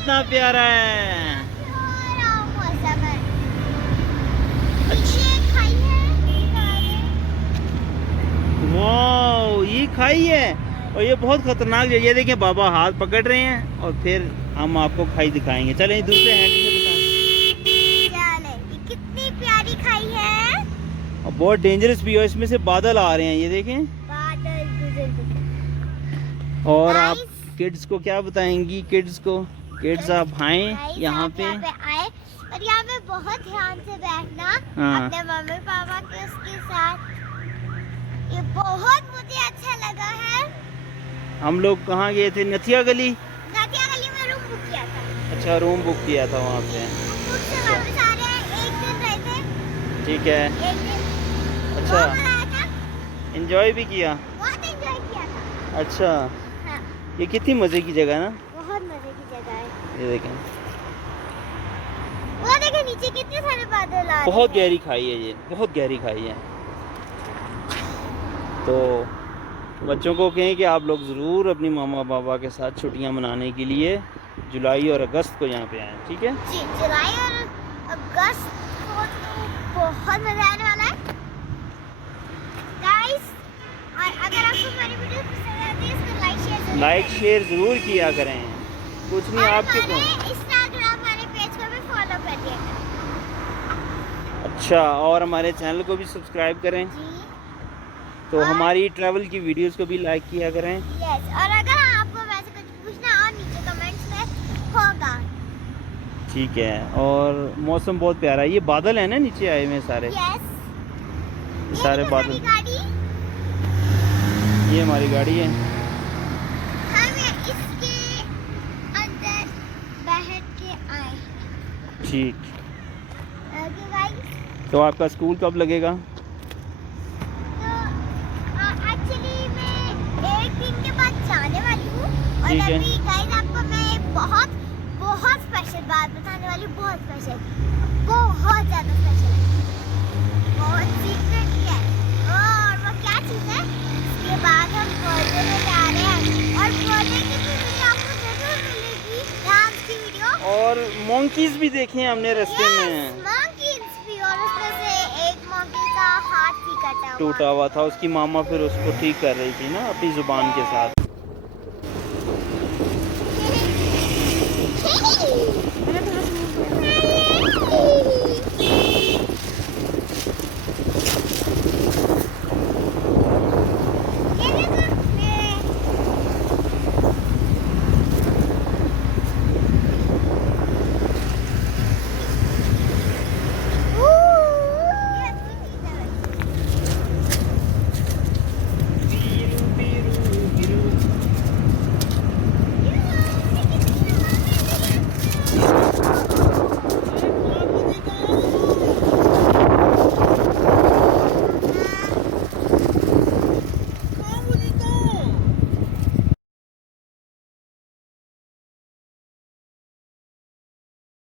कितना प्यारा है। वाह, ये खाई है और ये बहुत खतरनाक है। ये देखें बाबा हाथ पकड़ रहे हैं और फिर हम आपको खाई दिखाएंगे। चलें दूसरे हैंड से दिखाएं। ये कितनी प्यारी खाई है और बहुत डेंजरस भी है। इसमें से बादल आ रहे हैं, ये देखें। बादल गुजर और आप किड्स को क्या बताएंगी? किड्स आप आए यहाँ पे आए और यहाँ पे बहुत ध्यान से बैठना अपने मम्मी पापा के उसके साथ। ये बहुत मुझे अच्छा लगा है। हम लोग कहाँ गए थे? नथिया गली में रूम बुक किया था। अच्छा, रूम बुक किया था वहाँ पे। वापस आ रहे हैं, एक दिन रहे थे। ठीक है, एक दिन अच्छा, एंजॉय भी किया। बहुत एंजॉय किया था। अच्छा, हाँ, ये कितनी मज़े की जगह है ना। बहुत मजे की जगह है। ये देखें, वो देखें नीचे कितने सारे बादल आ रहे हैं। बहुत गहरी खाई है, ये बहुत गहरी खाई है। तो बच्चों को कहें कि आप लोग ज़रूर अपनी मामा पापा के साथ छुट्टियां मनाने के लिए जुलाई और अगस्त को यहाँ पे आएँ, ठीक है जी। जुलाई और अगस्त को तो बहुत मजा आने वाला है गाइस। और अगर आपको हमारी वीडियो पसंद आती है इसको लाइक शेयर ज़रूर किया करें। कुछ नहीं, आपके को इंस्टाग्राम हमारे पेज को भी फॉलो कर दिया करें। अच्छा, और हमारे चैनल को भी सब्सक्राइब करें। जी। तो हमारी ट्रैवल की वीडियोस को भी लाइक किया करें। यस, और अगर आपको वैसे कुछ पूछना और नीचे कमेंट्स में होगा। ठीक है, और मौसम बहुत प्यारा है। ये बादल है ना नीचे आए हुए सारे। यस, सारे बादल। गाड़ी, ये हमारी गाड़ी है। हम इसके अंदर बैठ के आए। ठीक, ओके गाइस। तो आपका स्कूल कब लगेगा? एक्चुअली मैं एक दिन के बाद जाने वाली हूँ और ठीक है। अभी गाइस आपको मैं एक बहुत बहुत स्पेशल बात बताने वाली हूँ। बहुत स्पेशल, बहुत ज़्यादा स्पेशल, बहुत सीक्रेट है। और वो क्या चीज़ है इसके बाद हम बर्थडे में जा रहे हैं और बर्थडे की भी वीडियो आपको जरूर मिलेगी, डांस की वीडियो। और मंकीज भी देखे हमने रास्ते में। मंकीज भी, और उसमें से एक मंकी का हाथ भी कटा हुआ टूटा हुआ था, उसकी मामा फिर उसको ठीक कर रही थी ना अपनी जुबान के साथ।